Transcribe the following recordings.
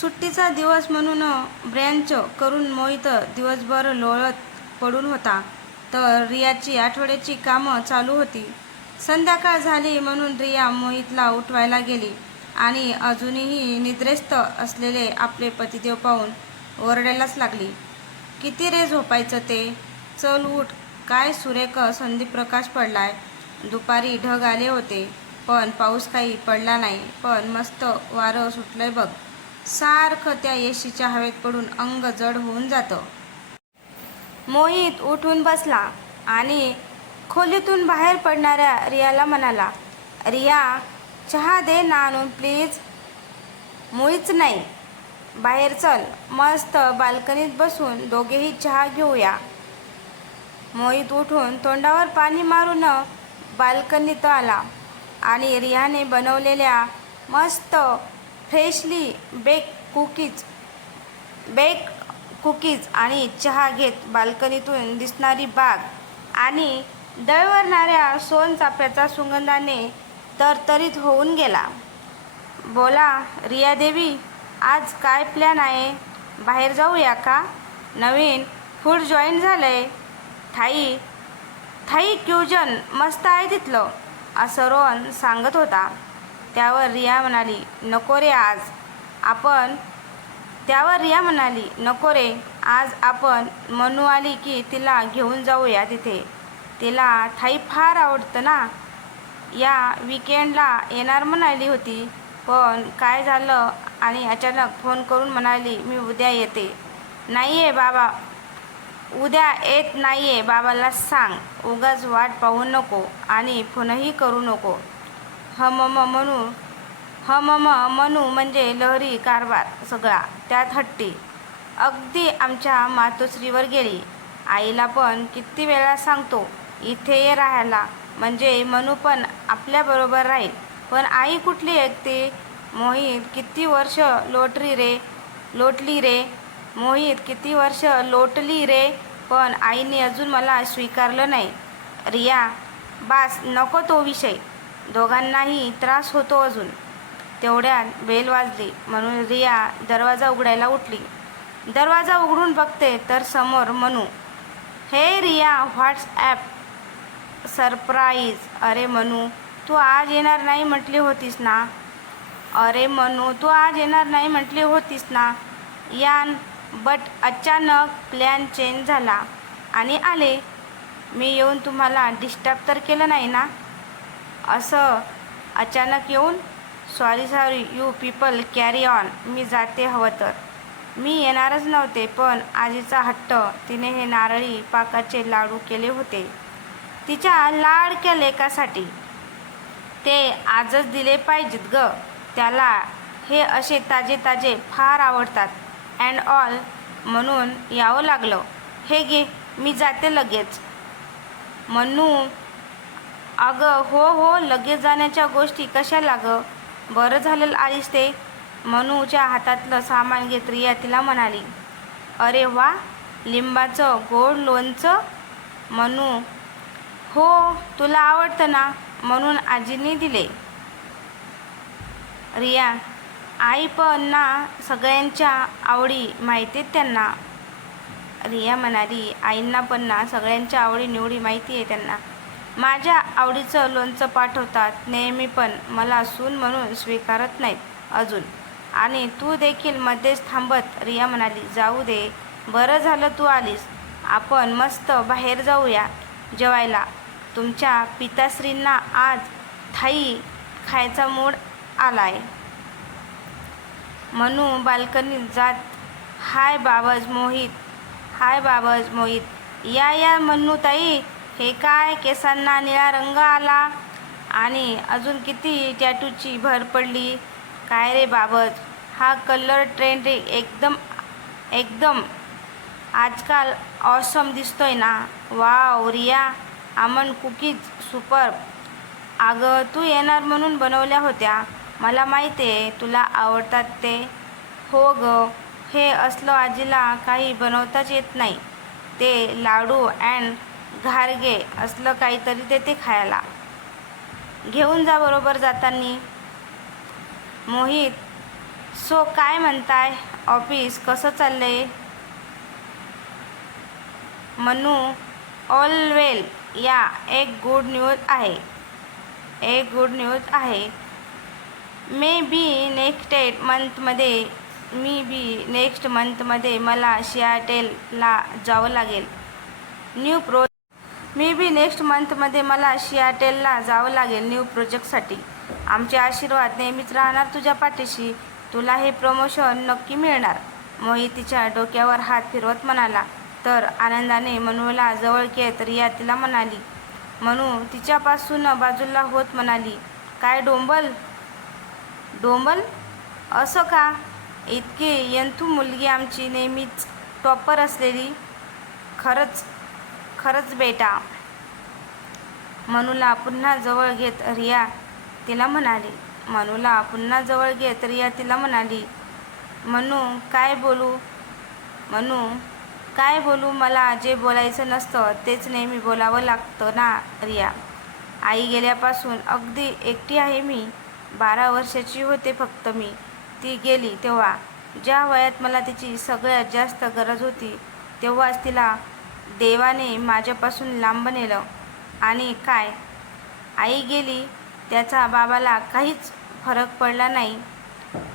सुट्टीचा दिवस म्हणून ब्रँच करून मोहित दिवसभर लोळत पडून होता. तर रियाची आठवड्याची कामं चालू होती. संध्याकाळ झाली म्हणून रिया मोहितला उठवायला गेली आणि अजूनही निद्रेस्त असलेले आपले पतिदेव पाहून ओरडायलाच लागली. किती रे झोपायचं ते? चल उठ. काय सुरेख संदीप प्रकाश पडलाय? दुपारी ढग आले होते. पण पाऊस काही पडला नाही. पण मस्त वारं सुटलंय बघ. सारखं त्या येशीच्या हवेत पडून अंग जड होऊन जातं. मोहित उठून बसला आणि खोलीतून बाहेर पडणाऱ्या रियाला म्हणाला रिया चहा दे ना आणून प्लीज. मुळीच नाही. बाहेर चल. मस्त बाल्कनीत बसून दोघेही चहा घेऊया. मोहित उठून तोंडावर पाणी मारून बाल्कनीत आला आणि रियाने बनवलेल्या मस्त freshly bake cookies bake cookies आणि चहा घेत बाल्कनीतून दिसणारी बाग आणि दळवरणाऱ्या सोनचाफ्याचा सुगंधाने तरतरीत होऊन गेला. बोला रिया देवी आज काय प्लॅन आहे? बाहेर जाऊया का? नवीन फूड जॉईन झालं आहे थाई थाई क्युजन मस्त आहे तिथलं असं रोहन सांगत होता. त्यावर रिया म्हणाली नको रे आज. आपण त्यावर रिया म्हणाली नको रे आज आपण मनू आली की तिला घेऊन जाऊया तिथे. तिला थाई फार आवडतं ना. या विकेंडला येणार म्हणाली होती पण काय झालं आणि अचानक फोन करून म्हणाली मी उद्या येते. नाही आहे बाबा. उद्या येत नाही आहे बाबाला सांग. उगाच वाट पाहू नको आणि फोनही करू नको. हमम म म म्हणू म्हणू म्हणजे लहरी कारभार सगळा त्यात हट्टी. अगदी आमच्या मातोश्रीवर गेली. आईला पण किती वेळा सांगतो इथे ये राहायला. म्हणजे मनू पण आपल्याबरोबर राहील. पण आई कुठली ऐकते? मोहित किती वर्ष लोटरी रे? लोटली रे? मोहित किती वर्ष लोटली रे? पण आईने अजून मला स्वीकारलं नाही. रिया बास नको तो विषय. दोघांनाही त्रास होतो अजून. तेवढ्यात बेल वाजली. म्हणून रिया दरवाजा उघडायला उठली. दरवाजा उघडून बघते तर समोर मनू. हे रिया व्हॉट्सॲप? सरप्राईज. अरे मनू तू आज येणार नाही म्हटली होतीस ना? अरे मनू तू आज येणार नाही म्हटली होतीस ना? यान बट अचानक प्लॅन चेंज झाला. आणि आले. मी येऊन तुम्हाला डिस्टर्ब तर केलं नाही ना? असं अचानक येऊन sorry sorry you people carry on मी जाते हवं तर. मी येणारच नव्हते पण आजीचा हट्ट. तिने हे नारळी पाकाचे लाडू केले होते. तिच्या लाडक्या लेकासाठी. ते आजच दिले पाहिजेत ग. त्याला हे असे ताजे ताजे फार आवडतात. अँड ऑल म्हणून यावं लागलं. हे घे मी जाते लगेच. म्हणू अगं हो हो लगेच जाण्याच्या गोष्टी कशा लाग बरं झालं आलीस ते. मनूच्या हातातलं सामान घेत रिया तिला म्हणाली. अरे वा लिंबाचं गोड लोणचं? मनू हो तुला आवडतं ना? म्हणून आजीने दिले. रिया आई पण ना सगळ्यांच्या आवडी माहिती आहेत त्यांना. रिया म्हणाली आईंना पण ना सगळ्यांच्या आवडी निवडी माहिती आहे त्यांना. माझ्या आवडीचं लोणचं पाठवतात. नेहमी पण. मला सून म्हणून स्वीकारत नाहीत. अजून. आणि तू देखील मध्येच थांबत. रिया म्हणाली जाऊ दे. बरं झालं तू आलीस. आपण मस्त बाहेर जाऊया जेवायला. तुमच्या पिताश्रींना आज थाई खायचा मूड आलाय. म्हणू बाल्कनीत जात हाय बाबज मोहित. हाय बाबज मोहित. या या म्हणू ताई. हे काय? केसांना निळा रंग आला आणि अजून किती टॅटूची भर पडली? काय रे बाबत? हा कलर ट्रेंड एकदम एकदम आजकाल ऑसम दिसतोय ना? वाव रिया आमन कुकीज सुपर अगं तू येणार म्हणून बनवल्या होत्या. मला माहिती आहे तुला आवडतात ते. हो ग हे असलं आजीला काही बनवताच येत नाही. ते लाडू अँड घारगे असलं काहीतरी देते खायला. घेऊन जा बरोबर जातानी. मोहित सो काय म्हणताय? ऑफिस कसं चाललंय? Manu all well. या एक गुड न्यूज आहे. एक गुड न्यूज आहे. मे बी नेक्स्ट एट मंथमध्ये मी बी नेक्स्ट मंथमध्ये मला शियाटेलला जावं लागेल. New pro maybe next मंथमध्ये मला शियाटेलला जावं लागेल न्यू प्रोजेक्टसाठी आमचे आशीर्वाद नेहमीच राहणार तुझ्या पाठीशी. तुला हे प्रमोशन नक्की मिळणार. मोहित तिच्या डोक्यावर हात फिरवत म्हणाला. तर आनंदाने मनूला जवळ घेत रिया तिला म्हणाली. मनू तिच्यापासून बाजूला होत म्हणाली. काय डोंबल? डोंबल? असं का? इतकी यंतू मुलगी आमची नेहमीच टॉपर असलेली. खरंच खरंच बेटा. मनूला पुन्हा जवळ घेत रिया तिला म्हणाली. मनूला पुन्हा जवळ घेत रिया तिला म्हणाली मनू काय बोलू? मनू काय बोलू? मला जे बोलायचं नसतं तेच नेहमी बोलावं लागतं ना रिया. आई गेल्यापासून अगदी एकटी आहे मी. बारा वर्षाची होते फक्त मी. ती गेली तेव्हा. ज्या वयात मला तिची सगळ्यात जास्त गरज होती तेव्हाच तिला देवाने माझ्यापासून लांब नेलं. आणि काय? आई गेली त्याचा बाबाला काहीच फरक पडला नाही.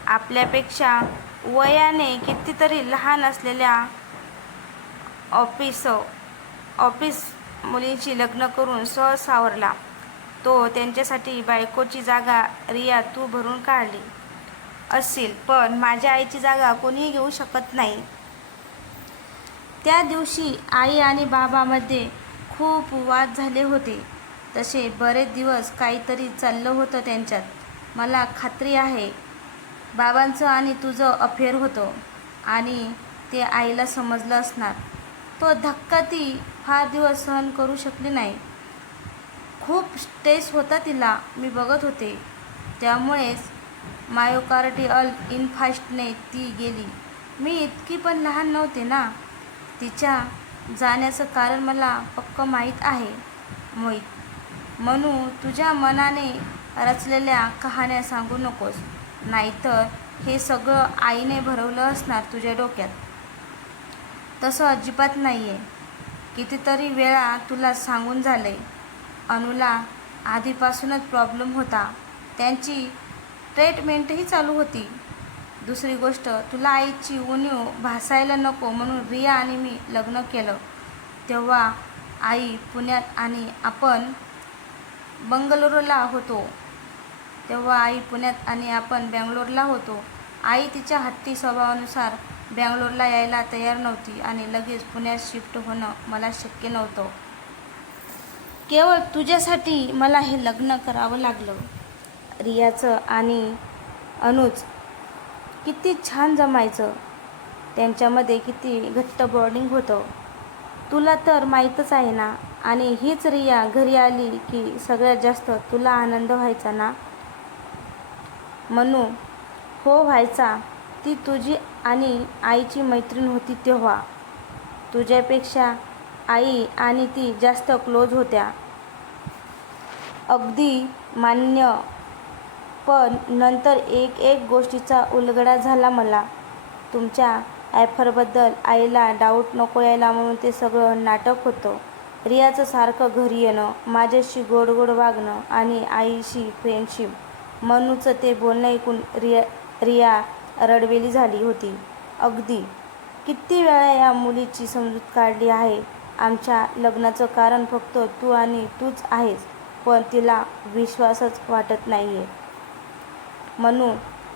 आपल्यापेक्षा वयाने कितीतरी लहान असलेल्या ऑफिस ऑफिस मुलींशी लग्न करून सहज सावरला. तो त्यांच्यासाठी बायकोची जागा रिया तू भरून काढली असेल पण माझ्या आईची जागा कोणीही घेऊ शकत नाही. त्या दिवशी आई आणि बाबामध्ये खूप वाद झाले होते. तसे बरेच दिवस काहीतरी चाललं होतं त्यांच्यात. मला खात्री आहे बाबांचं आणि तुझं अफेअर होतं आणि ते आईला समजलं असणार. तो धक्का ती फार दिवस सहन करू शकली नाही. खूप स्ट्रेस होता तिला मी बघत होते. त्यामुळेच मायोकार्डियल इन्फास्टने ती गेली. मी इतकी पण लहान नव्हते ना तिच्या जाण्याचं कारण मला पक्क माहीत आहे मोहित. म्हणू तुझ्या मनाने रचलेल्या कहाण्या सांगू नकोस. नाहीतर हे सगळं आईने भरवलं असणार तुझ्या डोक्यात. तसं अजिबात नाही आहे कितीतरी वेळा तुला सांगून झालंय. अनुला आधीपासूनच प्रॉब्लेम होता. त्यांची ट्रीटमेंटही चालू होती. दुसरी गोष्ट तुला आईची उणीव भासायला नको म्हणून रिया आणि मी लग्न केलं. तेव्हा आई पुण्यात आणि आपण बंगलोरला होतो. तेव्हा आई पुण्यात आणि आपण बँगलोरला होतो. आई तिच्या हट्टी स्वभावानुसार बँगलोरला यायला तयार नव्हती आणि लगेच पुण्यात शिफ्ट होणं मला शक्य नव्हतं. केवळ तुझ्यासाठी मला हे लग्न करावं लागलं. रियाचं आणि अनुज किती छान जमायचं. त्यांच्यामध्ये किती घट्ट बॉर्डिंग होतं. तुला तर माहीतच आहे ना? आणि हीच रिया घरी आली की सगळ्यात जास्त तुला आनंद व्हायचा ना? म्हणू हो व्हायचा. ती तुझी आणि आईची मैत्रीण होती तेव्हा. तुझ्यापेक्षा आई आणि ती जास्त क्लोज होत्या. अगदी मान्य पण नंतर एक एक गोष्टीचा उलगडा झाला मला. तुमच्या ॲफरबद्दल आईला डाऊट नको यायला म्हणून ते सगळं नाटक होतं. रियाचं सारखं घरी येणं माझ्याशी गोड गोड वागणं आणि आईशी फ्रेंडशिप मनूचं ते बोलणं ऐकून रिया रिया रडवेली झाली होती. अगदी. किती वेळा या मुलीची समजूत काढली आहे? आमच्या लग्नाचं कारण फक्त तू आणि तूच आहेस पण तिला विश्वासच वाटत नाही आहे म्हणू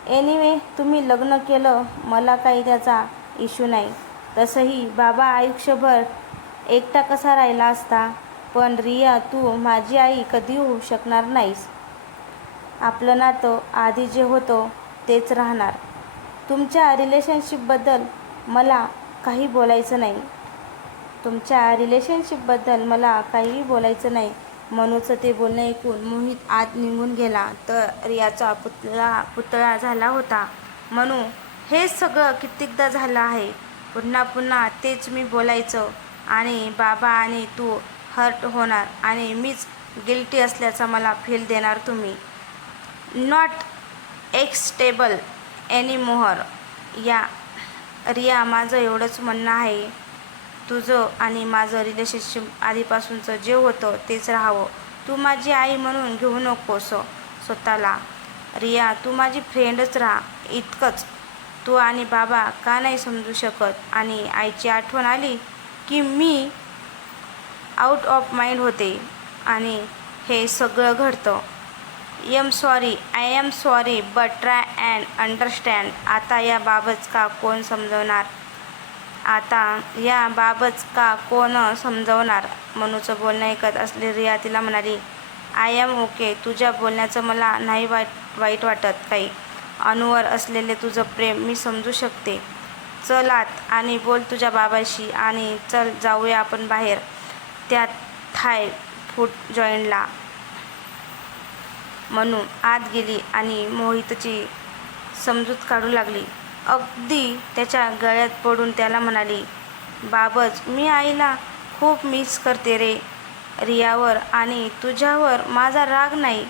एनिवे तुम्ही लग्न केलं मला काही त्याचा इश्यू नाही. तसंही बाबा आयुष्यभर एकटा कसा राहिला असता? पण रिया तू माझी आई कधी होऊ शकणार नाहीस. आपलं नातं आधी जे होतं तेच राहणार. तुमच्या रिलेशनशिपबद्दल मला काही बोलायचं नाही. तुमच्या रिलेशनशिपबद्दल मला काहीही बोलायचं नाही. मनूचं ते बोलणं ऐकून मोहित आत निघून गेला. तर रियाचा पुतळा पुतळा झाला होता. मनू हे सगळं कित्येकदा झालं आहे. पुन्हा पुन्हा तेच मी बोलायचं. आणि बाबा आणि तू हर्ट होणार. आणि मीच गिल्टी असल्याचा मला फील देणार तुम्ही. नॉट एक्स्टेबल एनी मोहर. या रिया माझं एवढंच म्हणणं आहे. तुझं आणि माझं रिलेशनशिप आधीपासूनचं जे होतं तेच राहावं. तू माझी आई म्हणून घेऊ नकोस स्वतःला. रिया तू माझी फ्रेंडच राहा. इतकंच. तू आणि बाबा का नाही समजू शकत? आणि आईची आठवण आली की मी आउट ऑफ माइंड होते आणि हे सगळं घडतं. Am sorry I am sorry but try and understand आता याबाबत का कोण समजवणार? आता याबाबत का कोण समजवणार? मनूचं बोलणं ऐकत असले रिया तिला म्हणाली आय एम ओके. तुझ्या बोलण्याचं मला नाही वाईट वाईट वाटत काही. अनुवर असलेले तुझं प्रेम मी समजू शकते. चल आत आणि बोल तुझ्या बाबाशी आणि चल जाऊया आपण बाहेर. त्या थाय फूट जॉईंटला. म्हणून आत गेली आणि मोहितची समजूत काढू लागली. अगदी त्याच्या गळ्यात पडून त्याला म्हणाली बाबच मी आईला खूप मिस करते रे. रियावर आणि तुझ्यावर माझा राग नाही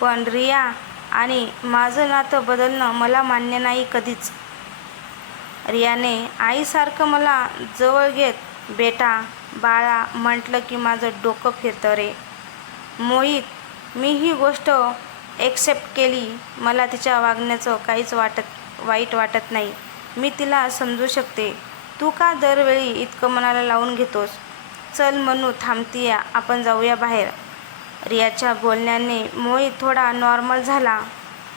पण रिया आणि माझं नातं बदलणं मला मान्य नाही कधीच. रियाने आईसारखं मला जवळ घेत बेटा बाळा म्हटलं की माझं डोकं फिरतं रे. मोहित मी ही गोष्ट एक्सेप्ट केली. मला तिच्या वागण्याचं काहीच वाटत वाईट वाटत नाही. मी तिला समजू शकते. तू का दरवेळी इतकं मनाला लावून घेतोस? चल म्हणू थांबतीया आपण जाऊया बाहेर. रियाच्या बोलण्याने मोहित थोडा नॉर्मल झाला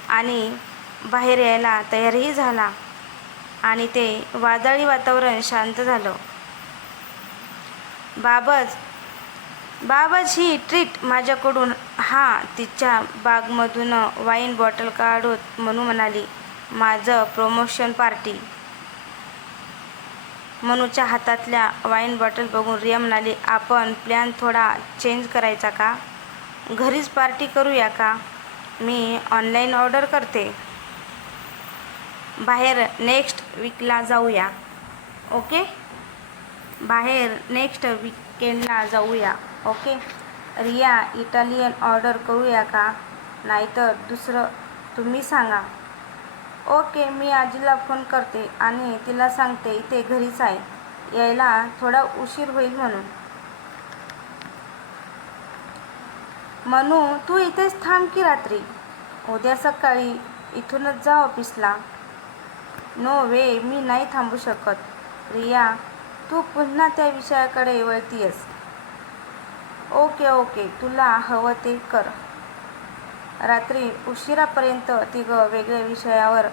आणि बाहेर यायला तयारही झाला आणि ते वादळी वातावरण शांत झालं. बाबज बाबज ही ट्रीट माझ्याकडून. हा तिच्या बागमधून वाईन बॉटल काढत म्हणू म्हणाली. माझं प्रमोशन पार्टी मनूच्या हातातल्या वाईन बॉटल बघून रिया म्हणाली आपण प्लॅन थोडा चेंज करायचा का? घरीच पार्टी करूया का? मी ऑनलाईन ऑर्डर करते. बाहेर नेक्स्ट वीकला जाऊया. ओके बाहेर नेक्स्ट वीकेंडला जाऊया. ओके रिया इटालियन ऑर्डर करूया का? नाहीतर दुसरं तुम्ही सांगा. ओके मी आजीला फोन करते आणि तिला सांगते इथे घरीच आहे. यायला थोडा उशीर होईल म्हणून. मनू तू इथेच थांब की रात्री. उद्या सकाळी इथूनच जा ऑफिसला. नो वे मी नाही थांबू शकत. रिया तू पुन्हा त्या विषयाकडे वळतीयस. ओके ओके तुला हवं ते कर. रात्री उशिरापर्यंत तिघं वेगळ्या विषयावर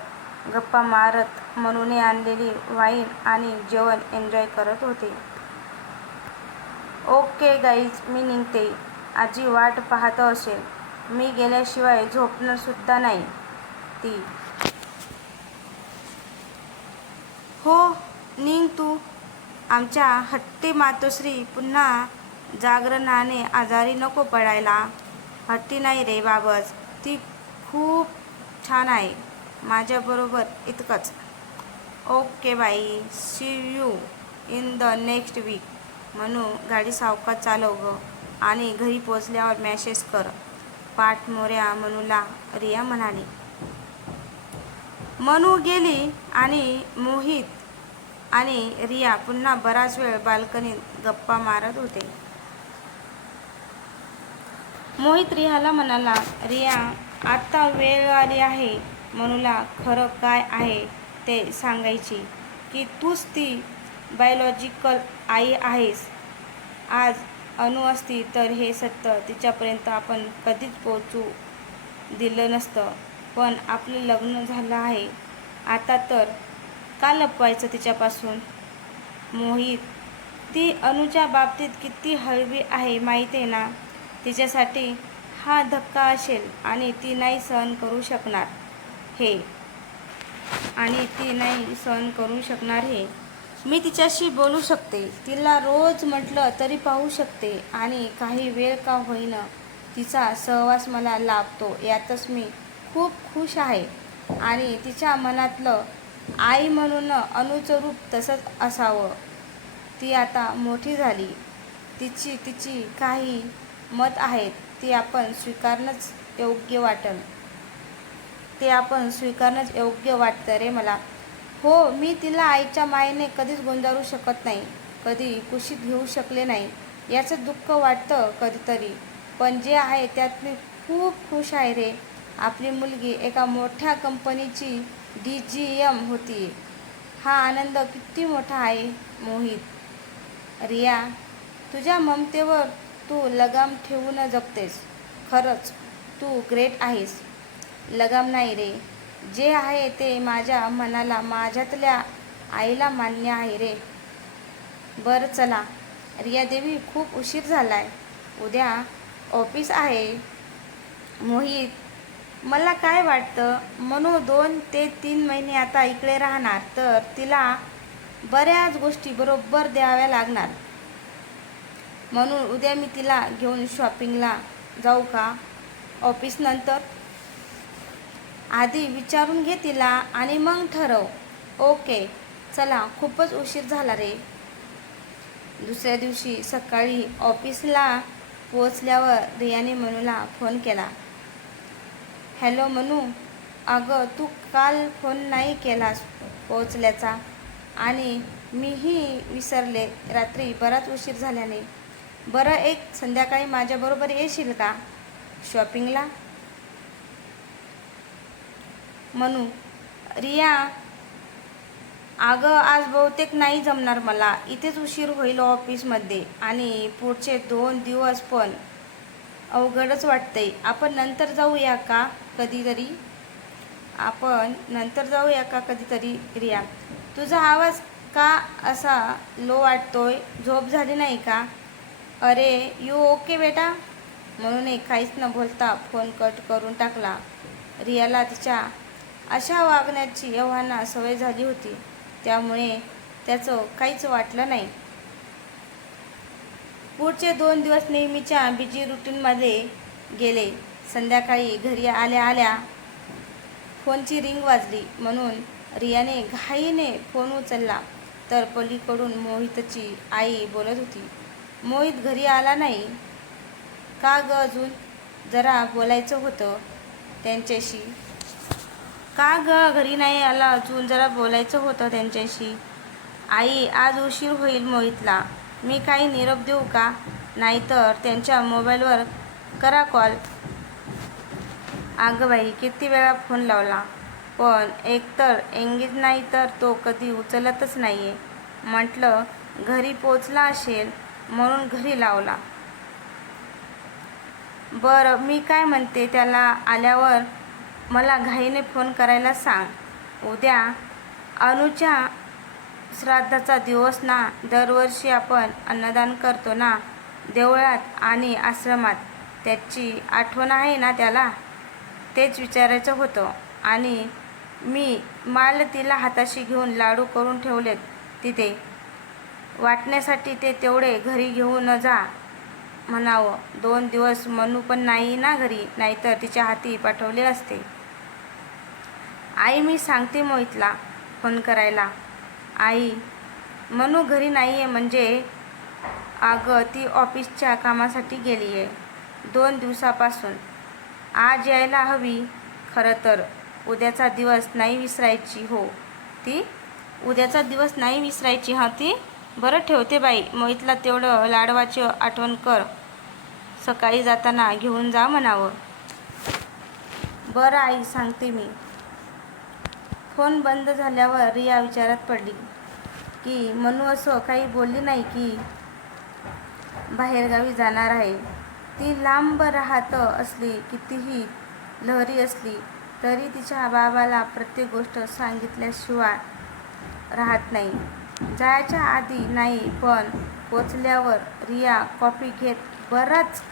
गप्पा मारत मनूने आणलेली वाईन आणि जेवण एन्जॉय करत होते. ओके गाईज मी निघते. आजी वाट पाहत असेल. मी गेल्याशिवाय झोपणंसुद्धा नाही. ती. हो निघ तू. आमच्या हट्टी मातोश्री पुन्हा जागरणाने आजारी नको पडायला. हट्टी नाही रे बाबच ती खूप छान आहे. माझ्याबरोबर इतकंच. Okay bye. See you in the next week म्हणू गाडी सावकाश चालव ग. आणि घरी पोचल्यावर मॅसेज कर. पाठमोऱ्या मनूला रिया म्हणाली. मनू गेली आणि मोहित आणि रिया पुन्हा बराच वेळ बाल्कनीत गप्पा मारत होते. मोहित रियाला म्हणाला रिया आत्ता वेळ आली आहे. मनूला खरं काय आहे ते सांगायची. की तूच ती बायोलॉजिकल आई आहेस. आज अणू असती तर हे सत्य तिच्यापर्यंत आपण कधीच पोचू दिलं नसतं. पण आपलं लग्न झालं आहे. आता तर का लपवायचं तिच्यापासून? मोहित ती अणूच्या बाबतीत किती हळवी आहे माहीत आहे ना? तिच्यासाठी हा धक्का असेल आणि ती नाही सहन करू शकणार हे. आणि ती नाही सहन करू शकणार हे. मी तिच्याशी बोलू शकते. तिला रोज म्हटलं तरी पाहू शकते आणि काही वेळ का होईना तिचा सहवास मला लाभतो यातच मी खूप खुश आहे. आणि तिच्या मनातलं आई म्हणून अनुचं रूप तसंच असावं. ती आता मोठी झाली. तिची तिची काही मत आहेत ती आपण स्वीकारणंच योग्य वाटेल ते आपण स्वीकारणंच योग्य वाटतं रे मला. हो मी तिला आईच्या मायेने कधीच गुंजारू शकत नाही कधी कुशीत घेऊ शकले नाही याचं दुःख वाटतं कधीतरी. पण जे आहे त्यात मी खूप खुश आहे रे. आपली मुलगी एका मोठ्या कंपनीची डी जी एम होती. हा आनंद किती मोठा आहे मोहित. रिया तुझ्या ममतेवर तू लगाम ठेवून जगतेस. खरंच तू ग्रेट आहेस. लगाम नाही रे. जे आहे ते माझ्या मनाला माझ्यातल्या आईला मान्य आहे रे. बरं चला रिया देवी खूप उशीर झाला आहे उद्या ऑफिस आहे. मोहित मला काय वाटतं? म्हणू दोन ते तीन महिने आता इकडे राहणार तर तिला बऱ्याच गोष्टी बरोबर द्याव्या लागणार. म्हणून उद्या मी तिला घेऊन शॉपिंगला जाऊ का? ऑफिसनंतर आधी विचारून घे तिला आणि मग ठरव. ओके चला खूपच उशीर झाला रे. दुसऱ्या दिवशी सकाळी ऑफिसला पोचल्यावर रियाने मनूला फोन केला. हॅलो मनू. अगं तू काल फोन नाही केलास पोचल्याचा आणि मीही विसरले. रात्री बराच उशीर झाल्याने. बरं एक संध्याकाळी माझ्याबरोबर येशील का? शॉपिंगला? म्हणू रिया अगं आज बहुतेक नाही जमणार मला. इथेच उशीर होईल ऑफिसमध्ये आणि पुढचे दोन दिवस पण अवघडच वाटतंय. आपण नंतर जाऊया का कधीतरी? आपण नंतर जाऊया का कधीतरी रिया? तुझा आवाज का असा लो वाटतोय? झोप झाली नाही का? अरे यू ओके बेटा? म्हणून एक काहीच न बोलता फोन कट करून टाकला. रियाला तिच्या अशा वागण्याची एव्हाना सवय झाली होती. त्यामुळे त्याचं काहीच वाटलं नाही. पुढचे दोन दिवस नेहमीच्या बिजी रुटीनमध्ये गेले. संध्याकाळी घरी आल्या आल्या फोनची रिंग वाजली. म्हणून रियाने घाईने फोन उचलला. तर पलीकडून मोहितची आई बोलत होती. मोहित घरी आला नाही. का ग अजून? जरा बोलायचं होतं त्यांच्याशी. का ग? घरी नाही आला अजून? जरा बोलायचं होतं त्यांच्याशी. आई आज उशीर होईल मोहितला. मी काही निरोप देऊ का? नाहीतर त्यांच्या मोबाईलवर करा कॉल. अगं बाई किती वेळा फोन लावला. पण एकतर एंगेज नाही तर तो कधी उचलतच नाही आहे म्हटलं घरी पोचला असेल म्हणून घरी लावला. बरं मी काय म्हणते त्याला आल्यावर मला घाईने फोन करायला सांग. उद्या अनुच्या श्राद्धाचा दिवस ना दरवर्षी आपण अन्नदान करतो ना देवळात आणि आश्रमात. त्याची आठवण आहे ना त्याला? तेच विचारायचं होतं. आणि मी माल तिला हाताशी घेऊन लाडू करून ठेवलेत तिथे. वाटण्यासाठी ते तेवढे घरी घेऊन जा म्हणावं. दोन दिवस मनू पण नाही ना घरी नाहीतर तिच्या हाती पाठवले असते. आई मी सांगते मोहितला फोन करायला. आई मनू घरी नाही आहे म्हणजे अगं ती ऑफिसच्या कामासाठी गेली आहे दोन दिवसापासून. आज यायला हवी खरं तर. उद्याचा दिवस नाही विसरायची हो. ती? उद्याचा दिवस नाही विसरायची हा ती? बरं ठेवते बाई. मोहितला तेवढं लाडवाची आठवण कर. सकाळी जाताना घेऊन जा म्हणावं. बरं आई सांगते मी. फोन बंद झाल्यावर रिया विचारात पडली. की मनू असं काही बोलली नाही की बाहेरगावी जाणार आहे. ती लांब राहत असली कितीही लहरी असली तरी तिच्या बाबाला प्रत्येक गोष्ट सांगितल्याशिवाय राहत नाही. जायच्या आधी नाही पण पोचल्यावर रिया कॉफी घेत बराच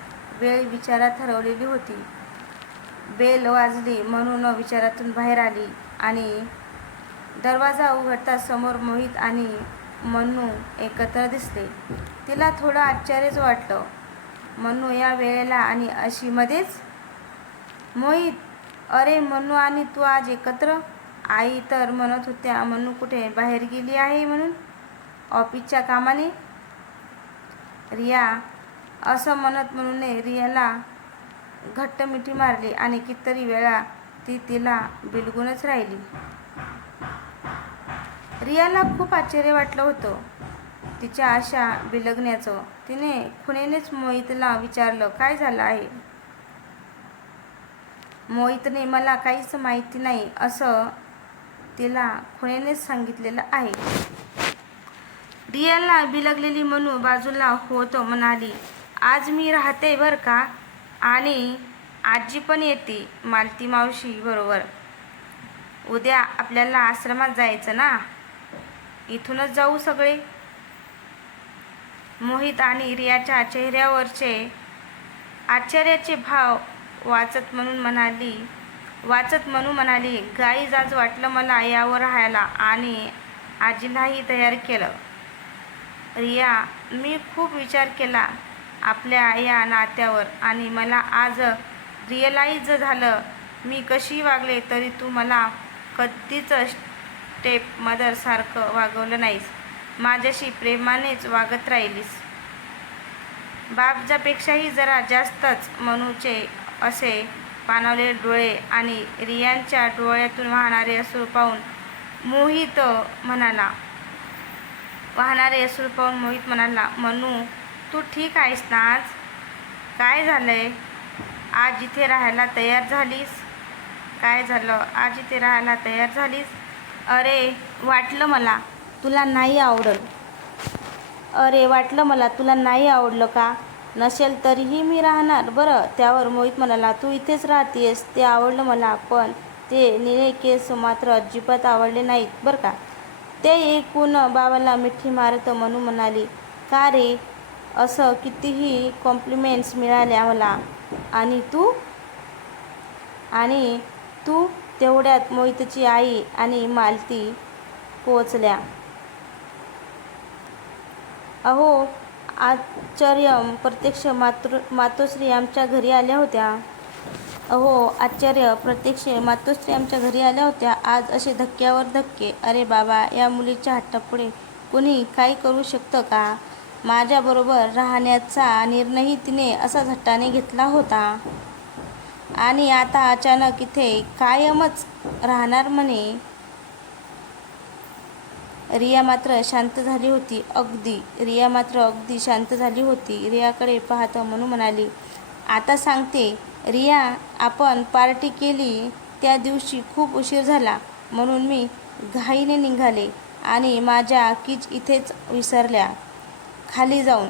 वेळ विचारात हरवलेली होती. बेल वाजली म्हणून विचारातून बाहेर आली आणि दरवाजा उघडता समोर मोहित आणि मनू एकत्र दिसले. तिला थोडं आश्चर्यच वाटलं. मनू या वेळेला आणि अशी मध्येच? मोहित अरे मनू आणि तू आज एकत्र? आई तर म्हणत होत्या म्हणून कुठे? बाहेर गेली आहे म्हणून? ऑफिसच्या कामाने? रिया असं म्हणत म्हणून रियाला घट्ट मिठी मारली आणि कितीतरी वेळा ती तिला बिलगूनच राहिली. रियाला खूप आश्चर्य वाटलं होतं. तिच्या आशा बिलगण्याचं. तिने खुणेनेच मोहितला विचारलं काय झालं आहे? मोहितने मला काहीच माहिती नाही असं तिला खुणेनेच सांगितलेलं आहे. रियाला बिलगलेली मनू बाजूला होत म्हणाली आज मी राहते बरं का? आणि आजी पण येते मालती मावशी बरोबर. उद्या आपल्याला आश्रमात जायचं ना? इथूनच जाऊ सगळे? मोहित आणि रियाच्या चेहऱ्यावरचे आश्चर्याचे भाव वाचत म्हणून म्हणाली वाचत मनू म्हणाली गाईज आज वाटलं मला यावर राहायला आणि आजीलाही तयार केलं. रिया मी खूप विचार केला आपल्या या नात्यावर आणि मला आज रिअलाईज झालं. मी कशी वागले तरी तू मला कधीच स्टेप मदरसारखं वागवलं नाहीस. माझ्याशी प्रेमानेच वागत राहिलीस. बापजापेक्षाही जरा जास्तच मनूचे असे पाणावलेले डोळे आणि रियांच्या डोळ्यातून वाहणारे असूर पाहून मोहित म्हणाला वाहणारे असूर पाहून मोहित म्हणाला मनू तू ठीक आहेस ना आज? काय झालंय? आज इथे राहायला तयार झालीस? काय झालं? आज इथे राहायला तयार झालीस? अरे वाटलं मला तुला नाही आवडल. अरे वाटलं मला तुला नाही आवडलं का? नसेल तरीही मी राहणार. बरं त्यावर मोहित म्हणाला तू इथेच राहतेस ते आवडलं मला पण ते निळे केस मात्र अजिबात आवडले नाहीत बरं का? ते एकूण बाबाला मिठी मारत म्हणू म्हणाली का रे असं कितीही कॉम्प्लिमेंट्स मिळाल्या मला. आणि तू? आणि तू तेवढ्यात मोहितची आई आणि मालती पोचल्या अहो आश्चर्य प्रत्यक्ष मातृ मातोश्री आमच्या घरी आल्या होत्या. अहो आश्चर्य प्रत्यक्ष मातोश्री आमच्या घरी आल्या होत्या. आज असे धक्क्यावर धक्के. अरे बाबा या मुलीच्या हट्टापुढे कुणी काही करू शकतं का? माझ्याबरोबर राहण्याचा निर्णयही तिने असा झट्टाने घेतला होता. आणि आता अचानक इथे कायमच राहणार म्हणे. रिया मात्र शांत झाली होती. अगदी. रिया मात्र अगदी शांत झाली होती. रियाकडे पाहतं म्हणू म्हणाली आता सांगते. रिया आपण पार्टी केली त्या दिवशी खूप उशीर झाला. म्हणून मी घाईने निघाले आणि माझ्या कीज इथेच विसरल्या. खाली जाऊन.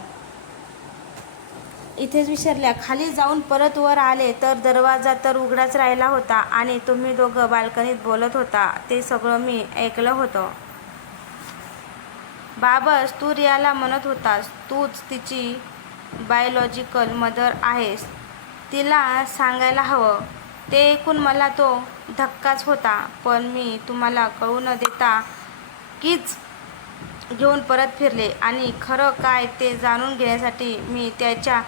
इथेच विसरल्या. खाली जाऊन परत वर आले तर दरवाजा तर उघडाच राहिला होता आणि तुम्ही दोघं बाल्कनीत बोलत होता. ते सगळं मी ऐकलं होतं. बाबस तू रियाला म्हणत होतास तूच तिची बायोलॉजिकल मदर आहेस. तिला सांगायला हवं. ते ऐकून मला तो धक्काच होता पण मी तुम्हाला कळू न देता कीच घेऊन परत फिरले आणि खरं काय ते जाणून घेण्यासाठी मी त्याच्या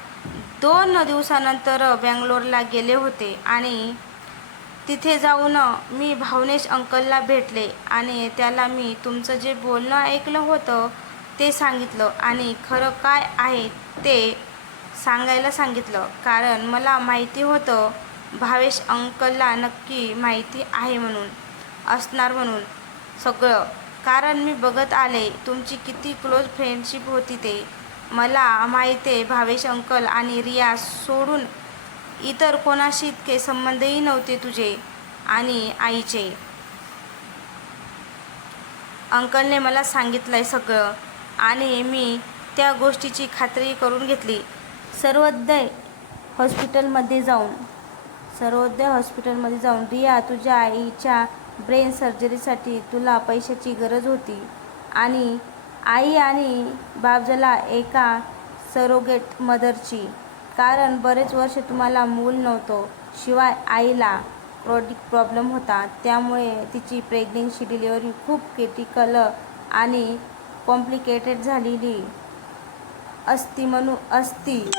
दोन दिवसानंतर बँगलोरला गेले होते आणि तिथे जाऊन मी भावनेश अंकलला भेटले आणि त्याला मी तुमचं जे बोलणं ऐकलं होतं ते सांगितलं आणि खरं काय आहे ते सांगायला सांगितलं. कारण मला माहिती होतं भावेश अंकलला नक्की माहिती आहे म्हणून असणार म्हणून सगळं. कारण मी बघत आले तुमची किती क्लोज फ्रेंडशिप होती ते. मला माहिती आहे भावेश अंकल आणि रिया सोडून इतर कोणाशी इतके संबंधही नव्हते तुझे आणि आईचे. अंकलने मला सांगितलं आहे सगळं आणि मी त्या गोष्टीची खात्री करून घेतली. सर्वोदय हॉस्पिटलमध्ये जाऊन सर्वोदय हॉस्पिटलमध्ये जाऊन रिया तुझ्या आईच्या ब्रेन सर्जरीसाठी तुला पैशाची गरज होती आणि आई आणि बाबजाला एका सरोगेट मदरची. कारण बरेच वर्ष तुम्हाला मूल नव्हतं. शिवाय आईला क्रोडिक प्रॉब्लेम होता. त्यामुळे तिची प्रेग्नेन्सी डिलिव्हरी खूप क्रिटिकल आणि कॉम्प्लिकेटेड झालेली असती म्हणून असती.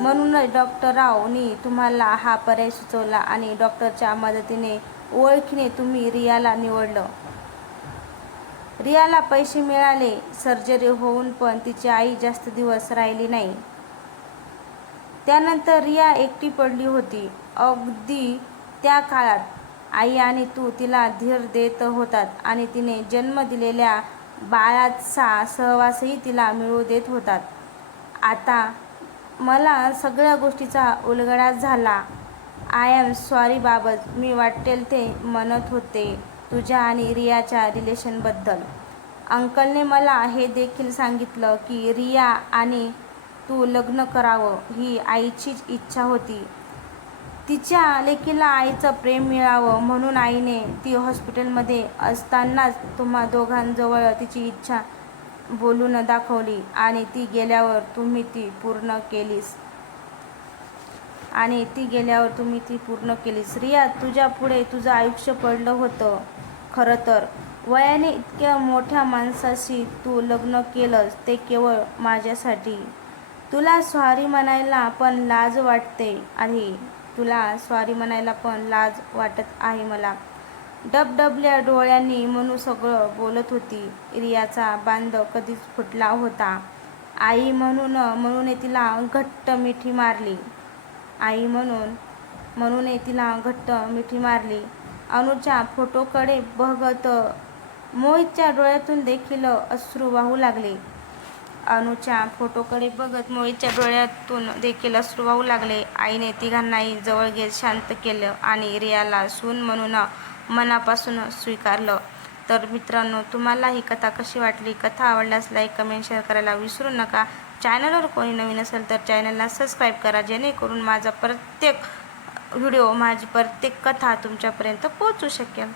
म्हणूनच डॉक्टर रावनी तुम्हाला हा पर्याय सुचवला आणि डॉक्टरच्या मदतीने ओळखीने तुम्ही रियाला निवडलं. रियाला पैसे मिळाले सर्जरी होऊन पण तिची आई जास्त दिवस राहिली नाही. त्यानंतर रिया एकटी पडली होती. अगदी त्या काळात आई आणि तू तिला धीर देत होतात आणि तिने जन्म दिलेल्या बाळाचा सहवासही तिला मिळू देत होतात. आता मला सगळ्या गोष्टीचा उलगडा झाला. आय एम सॉरीबाबत मी वाटेल ते म्हणत होते तुझ्या आणि रियाच्या रिलेशनबद्दल अंकलने मला हे देखील सांगितलं की रिया आणि तू लग्न करावं ही आईचीच इच्छा होती. तिच्या लेकीला आईचं प्रेम मिळावं म्हणून आईने ती हॉस्पिटलमध्ये असतानाच तुम्हा दोघांजवळ तिची इच्छा बोलून दाखवली आणि ती गेल्यावर तुम्ही ती पूर्ण केलीस. आणि ती गेल्यावर तुम्ही ती पूर्ण केलीस. रिया तुझ्या पुढे तुझं आयुष्य पडलं होतं खरं तर. वयाने इतक्या मोठ्या माणसाशी तू लग्न केलंस ते केवळ माझ्यासाठी. तुला स्वारी म्हणायला पण लाज वाटते आहे. तुला स्वारी म्हणायला पण लाज वाटत आहे मला. डबडबल्या डोळ्यांनी म्हणू सगळं बोलत होती. रियाचा बांध कधीच फुटला होता. आई म्हणून म्हणून तिला घट्ट मिठी मारली. आई म्हणून म्हणून तिला घट्ट मिठी मारली. अनुच्या फोटोकडे बघत मोहितच्या डोळ्यातून देखील अश्रू वाहू लागले. अनुच्या फोटोकडे बघत मोहितच्या डोळ्यातून देखील अश्रू वाहू लागले. आईने तिघांनाही जवळ घेत शांत केलं आणि रियाला सून म्हणून मनापासून स्वीकारलं. तर मित्रांनो तुम्हाला ही कथा कशी वाटली? कथा आवडल्यास लाईक कमेंट शेअर करायला विसरू नका. चॅनलवर कोणी नवीन असेल तर चॅनलला सबस्क्राईब करा जेणेकरून माझा प्रत्येक व्हिडिओ माझी प्रत्येक कथा तुमच्यापर्यंत पोहोचू शकेल.